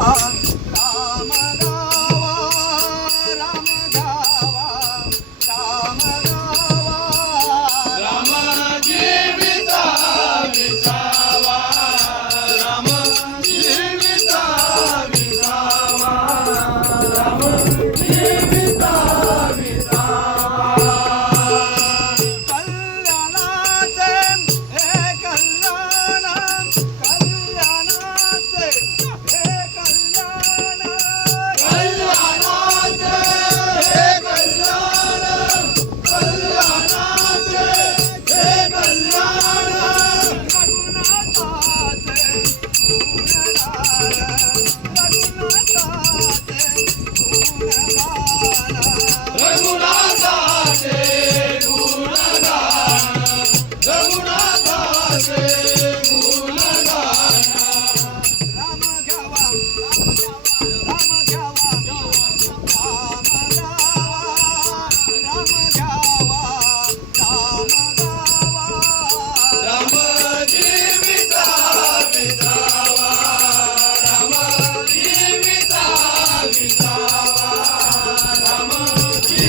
好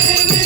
Thank you.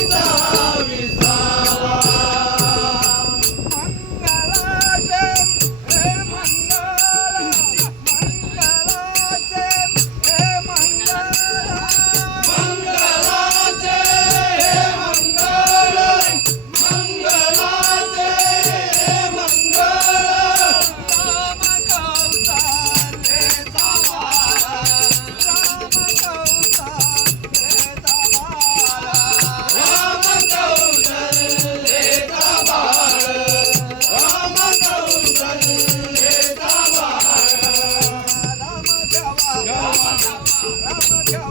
Ram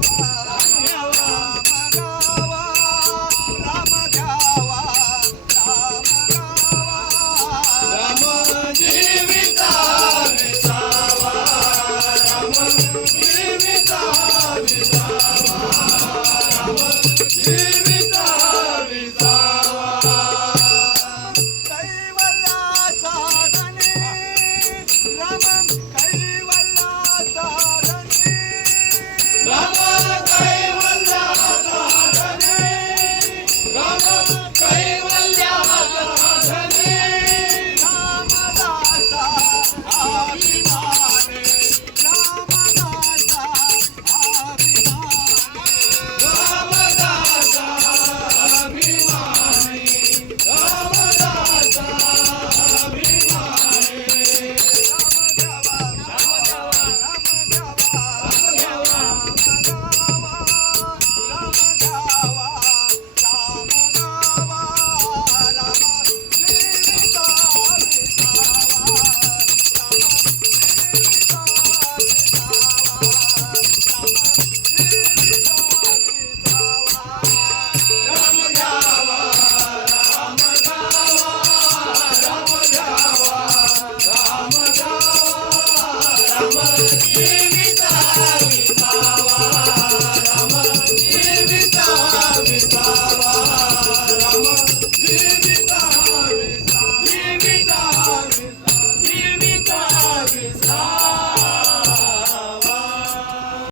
Bravo!